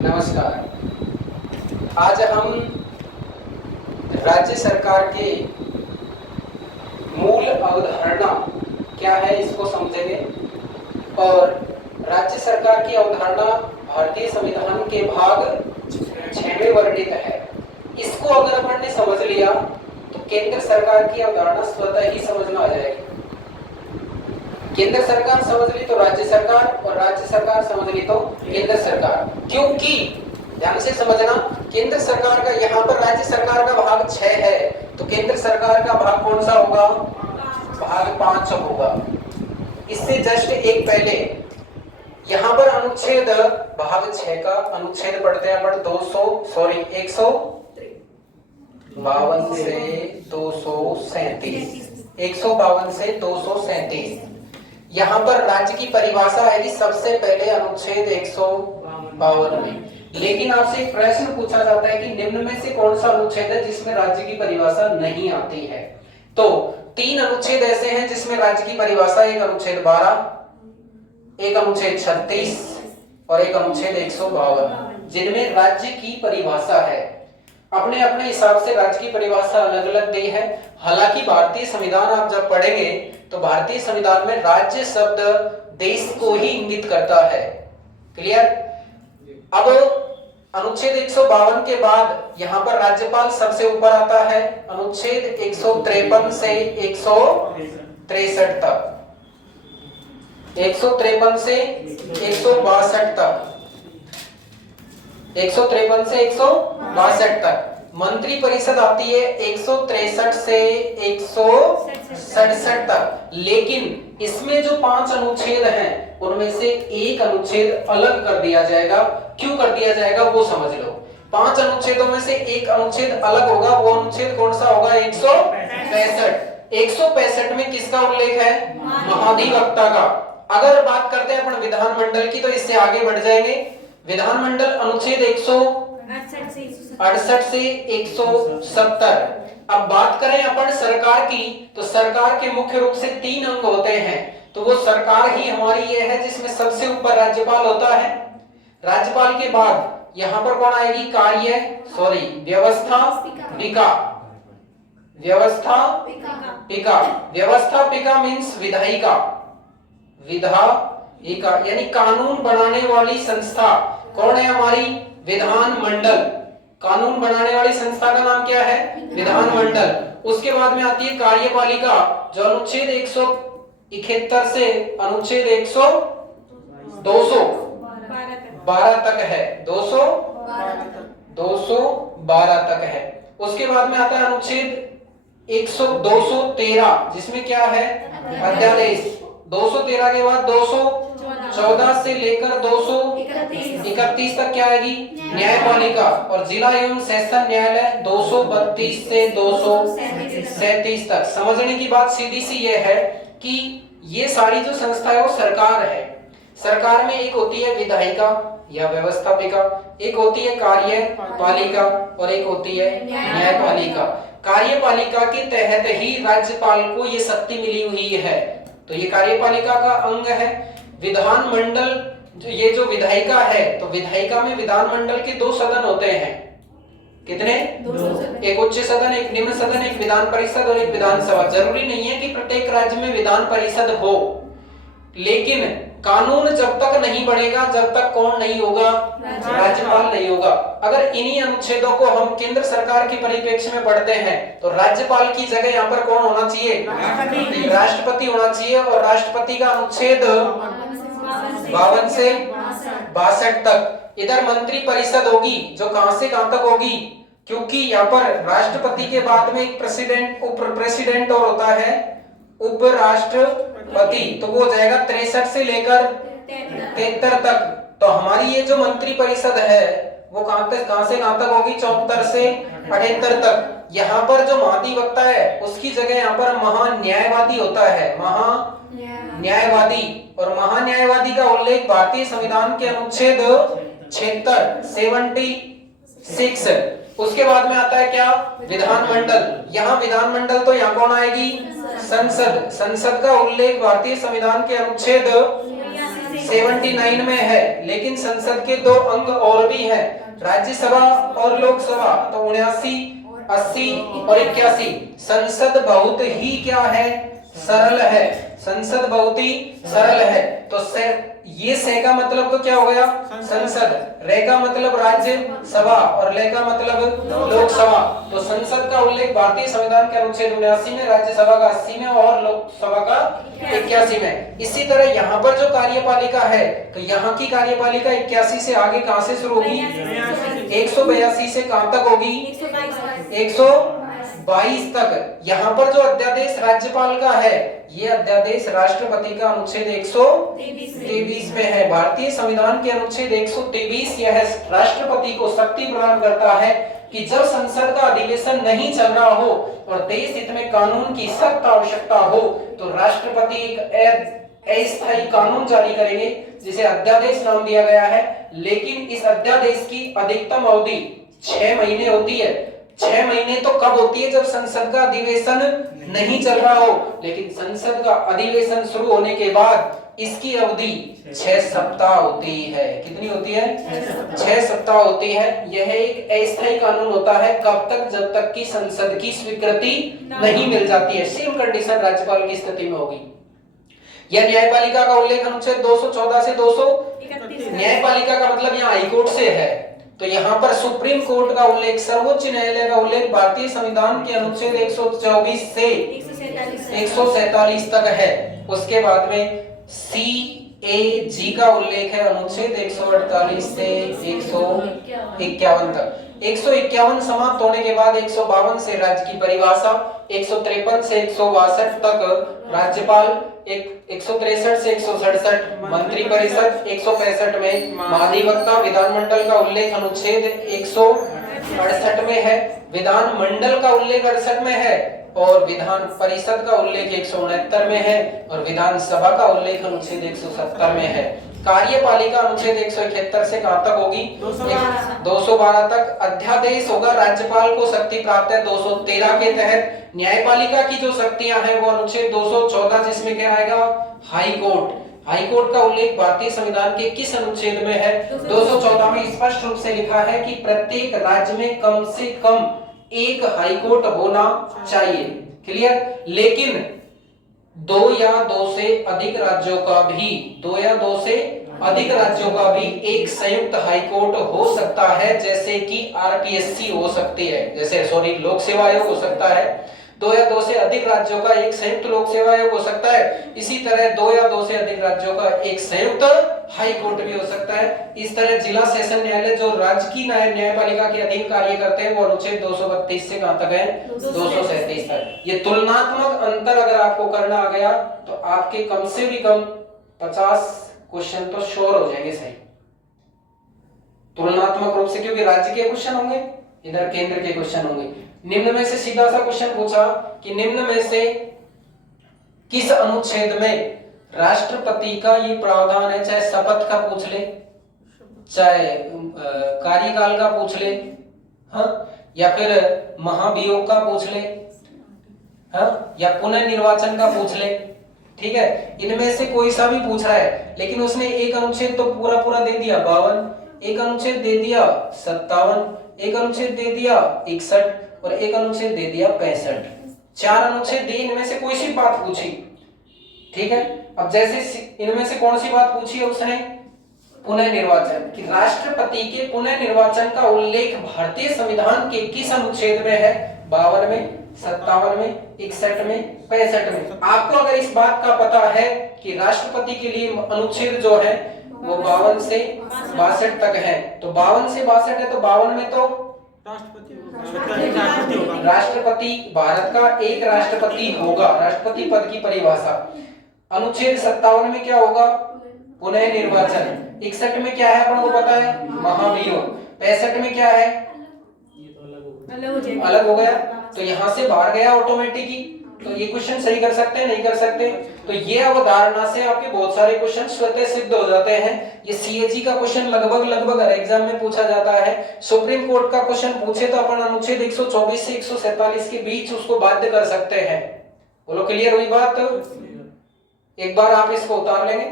नमस्कार। आज हम राज्य सरकार के मूल अवधारणा क्या है इसको समझेंगे और राज्य सरकार की अवधारणा भारतीय संविधान के भाग 6 में वर्णित है। इसको अगर अपन ने समझ लिया तो केंद्र सरकार की अवधारणा स्वतः ही समझ में आ जाएगी। केंद्र सरकार समझ ली तो राज्य सरकार और राज्य सरकार समझ ली तो केंद्र सरकार। क्योंकि ध्यान से समझना, केंद्र सरकार का यहाँ पर राज्य सरकार का भाग 6 है तो केंद्र सरकार का भाग कौन सा होगा? भाग 5 होगा। इससे जस्ट एक पहले यहाँ पर अनुच्छेद भाग 6 का अनुच्छेद पढ़ते हैं अपन 152 से 237। 152 से 237। यहाँ पर राज्य की परिभाषा है कि सबसे पहले अनुच्छेद 152 में। लेकिन आपसे एक प्रश्न पूछा जाता है कि निम्न में से कौन सा अनुच्छेद है जिसमें राज्य की परिभाषा नहीं आती है? तो 3 अनुच्छेद ऐसे हैं जिसमें राज्य की परिभाषा, एक अनुच्छेद 12, एक अनुच्छेद 36 और एक अनुच्छेद 152, जिनमें राज्य की परिभाषा है। अपने अपने हिसाब से राज्य की परिभाषा अलग अलग दी है। हालांकि भारतीय संविधान आप जब पढ़ेंगे तो भारतीय संविधान में राज्य शब्द देश को ही इंगित करता है। क्लियर? अब अनुच्छेद 152 के बाद यहाँ पर राज्यपाल सबसे ऊपर आता है। अनुच्छेद 153 से 163 तक, 153 से 162 तक, 153 से 162 तक। मंत्री परिषद आती है 163 से 167 तक। लेकिन इसमें जो 5 अनुच्छेद हैं उनमें से एक अनुच्छेद अलग कर दिया जाएगा। क्यों कर दिया जाएगा वो समझ लो। 5 अनुच्छेदों में से एक अनुच्छेद अलग होगा। वो अनुच्छेद कौन सा होगा? 165। 165 में किसका उल्लेख है? महाधिवक्ता का। अगर बात करते हैं अपन विधानमंडल की तो इससे आगे बढ़ जाएंगे। विधानमंडल अनुच्छेद 168 से 170। अब बात करें अपन सरकार की तो सरकार के मुख्य रूप से 3 अंग होते हैं। तो वो सरकार ही हमारी ये है जिसमें सबसे ऊपर राज्यपाल होता है। राज्यपाल के बाद यहां पर कौन आएगी? व्यवस्थापिका। व्यवस्थापिका मींस विधायिका। विधायिका यानी कानून बनाने वाली संस्था कौन है हमारी? विधानमंडल। कानून बनाने वाली संस्था का नाम क्या है? विधानमंडल। उसके बाद में आती है कार्यपालिका, जो अनुच्छेद 171 से अनुच्छेद 212 तक है। 212 तक है। उसके बाद में आता है अनुच्छेद 213 जिसमें क्या है? अध्यादेश। 213 के बाद 214 से लेकर 231 तक क्या आएगी? न्यायपालिका। और जिला एवं सेशन न्यायालय 232 से 237 तक। समझने की बात सीधी सी ये है कि ये सारी जो संस्था है वो सरकार है। सरकार में एक होती है विधायिका या व्यवस्थापिका, एक होती है कार्यपालिका और एक होती है न्यायपालिका। कार्यपालिका के तहत ही राज्यपाल को ये शक्ति मिली हुई है। तो ये कार्यपालिका का अंग है। विधानमंडल ये जो विधायिका है तो विधायिका में विधानमंडल के 2 सदन होते हैं। कितने? 2 एक उच्च सदन, एक निम्न सदन, एक विधान परिषद और एक विधानसभा। जरूरी नहीं है कि प्रत्येक राज्य में विधान परिषद हो, लेकिन कानून जब तक नहीं बनेगा जब तक कौन नहीं होगा? राज्यपाल नहीं होगा। अगर इन्हीं अनुच्छेदों को हम केंद्र सरकार के परिप्रेक्ष्य में पढ़ते हैं तो राज्यपाल की जगह यहाँ पर कौन होना चाहिए? राष्ट्रपति होना चाहिए। और राष्ट्रपति का अनुच्छेद 52 से 62 तक। इधर मंत्री परिषद होगी जो कहां से कहां तक होगी? क्योंकि यहाँ पर राष्ट्रपति के बाद में एक प्रेसिडेंट, उप प्रेसिडेंट और होता है उपराष्ट्रपति। तो वो हो जाएगा 63 से लेकर 73 तक। तो हमारी ये जो मंत्री परिषद है वो कहां से कहां तक होगी? 74 से 78 तक। यहाँ पर जो महाधिवक्ता है उसकी जगह यहाँ पर महान्यायवादी होता है। महान्यायवादी। और महान्यायवादी का उल्लेख भारतीय संविधान के अनुच्छेद 76। उसके बाद में आता है क्या? विधानमंडल। यहाँ विधानमंडल तो यहाँ कौन आएगी? संसद। संसद का उल्लेख भारतीय संविधान के अनुच्छेद 79 में है, लेकिन संसद के दो अंग और भी हैं, राज्यसभा और लोकसभा, तो 79, 80 और 81। संसद बहुत ही क्या है, सरल है, संसद बहुत ही सरल है। तो ये से का मतलब तो क्या हो गया, संसद, रे का मतलब राज्य सभा और ले का मतलब लोकसभा। तो संसद का उल्लेख भारतीय संविधान के अनुच्छेद 79 में, राज्यसभा का 80 में और लोकसभा का 81 में। इसी तरह यहाँ पर जो कार्यपालिका है, तो यहाँ की कार्यपालिका 81 से आगे कहां से शुरू होगी, 182 से कहां तक होगी, 122 तक। यहाँ पर जो अध्यादेश राज्यपाल का है, ये अध्यादेश राष्ट्रपति का अनुच्छेद 123 में है। भारतीय संविधान के अनुच्छेद 123 यह राष्ट्रपति को शक्ति प्रदान करता है कि जब संसद का अधिवेशन नहीं चल रहा हो और देश हित में कानून की सख्त आवश्यकता हो, तो राष्ट्रपति एक अस्थायी कानून जारी करेंगे जिसे अध्यादेश नाम दिया गया है। लेकिन इस अध्यादेश की अधिकतम अवधि 6 महीने होती है। 6 महीने तो कब होती है, जब संसद का अधिवेशन नहीं चल रहा हो, लेकिन संसद का अधिवेशन शुरू होने के बाद इसकी अवधि 6 सप्ताह होती है। कितनी होती है, 6 सप्ताह होती है। यह एक अस्थायी कानून होता है, कब तक, जब तक कि संसद की स्वीकृति नहीं मिल जाती है। सेम कंडीशन राज्यपाल की स्थिति में होगी। यह न्यायपालिका का उल्लेख अनुच्छेद 214 से 231, न्यायपालिका का मतलब यहाँ हाईकोर्ट से है, तो यहाँ पर सुप्रीम कोर्ट का उल्लेख, सर्वोच्च न्यायालय का उल्लेख भारतीय संविधान के अनुच्छेद 124 से 147 तक है। उसके बाद में CAG का उल्लेख है अनुच्छेद 148 से 151 तक। 151 समाप्त होने के बाद 152 से राज्य की परिभाषा, 153 से 162 तक राज्यपाल, 163 से 167 मंत्रिपरिषद, 165 में महाधिवक्ता, विधानमंडल का उल्लेख अनुच्छेद 168 में है, विधानमंडल का उल्लेख 68 में है और विधान परिषद का उल्लेख 169 में है और विधानसभा का उल्लेख अनुच्छेद 170 में है। कार्यपालिका अनुच्छेद 171 से कहां तक होगी, 212 तक। अध्यादेश होगा, राज्यपाल को शक्ति प्राप्त है 213 के तहत। न्यायपालिका की जो शक्तियां हैं वो अनुच्छेद 214, जिसमें क्या आएगा, हाई कोर्ट। हाई कोर्ट का उल्लेख भारतीय संविधान के किस अनुच्छेद में है, 214 में स्पष्ट रूप से लिखा है कि प्रत्येक राज्य में कम से कम एक हाई कोर्ट होना चाहिए। क्लियर। लेकिन 2 या 2 से अधिक राज्यों का भी, 2 या 2 से अधिक राज्यों का भी एक संयुक्त हाई कोर्ट हो सकता है, जैसे कि RPSC हो सकती है, जैसे लोक सेवा आयोग हो सकता है। 2 या 2 से अधिक राज्यों का एक संयुक्त लोक सेवा आयोग हो सकता है। इसी तरह 2 या 2 से अधिक राज्यों का एक संयुक्त हाई कोर्ट भी हो सकता है। इस तरह जिला सेशन न्यायालय जो राज्य की न्यायपालिका के अधीन कार्य करते हैं वो अनुच्छेद 232 से कहां तक है, 237 तक। ये तुलनात्मक अंतर अगर आपको करना आ गया तो आपके कम से भी कम 50 क्वेश्चन तो श्योर हो जाएंगे सही, तुलनात्मक रूप से, क्योंकि राज्य के क्वेश्चन होंगे, इधर केंद्र के क्वेश्चन होंगे। निम्न में से सीधा सा क्वेश्चन पूछा कि निम्न में से किस अनुच्छेद में राष्ट्रपति का ये प्रावधान है, चाहे शपथ का पूछ ले, चाहे कार्यकाल का पूछ ले, हाँ, या फिर महाभियोग का पूछ ले, हाँ, या पुनर्निर्वाचन का पूछ ले, ठीक है, इनमें से कोई सा भी पूछ रहा है, लेकिन उसने एक अनुच्छेद तो पूरा दे दिया 52, एक अनुच्छेद दे दिया 57, एक अनुच्छेद दे दिया 61 और एक अनुच्छेद दे दिया 65। 4 अनुच्छेद दिए, इनमें से कोई सी बात पूछी, ठीक है। अब जैसे इनमें से कौन सी बात पूछी है उसने, पुनर्निर्वाचन, कि राष्ट्रपति के पुनर्निर्वाचन का उल्लेख भारतीय संविधान के किस अनुच्छेद में है, 52 में, 57 में, 61 में, 65 में। आपको अगर इस बात का पता है कि राष्ट्रपति के लिए अनुच्छेद जो है वो 52 से 62 तक है, तो 52 से 62 है, तो 52 में तो राष्ट्रपति भारत का एक राष्ट्रपति होगा, राष्ट्रपति पद की परिभाषा। अनुच्छेद 57 में क्या होगा, पुनः निर्वाचन। 61 में क्या है अपन को पता है, महाभियोग। 65 में क्या है, अलग हो गया, तो यहां से बाहर गया ऑटोमेटिकली। तो ये क्वेश्चन सही कर सकते हैं, नहीं कर सकते। तो ये अवधारणा से आपके बहुत सारे क्वेश्चन स्वतः सिद्ध हो जाते हैं। ये CAG का क्वेश्चन लगभग हर एग्जाम में पूछा जाता है। सुप्रीम कोर्ट का क्वेश्चन पूछे तो अपन अनुच्छेद 124 से 147 के बीच उसको बाध्य कर सकते हैं। बोलो क्लियर हुई बात? एक बार आप इसको उतार लेंगे।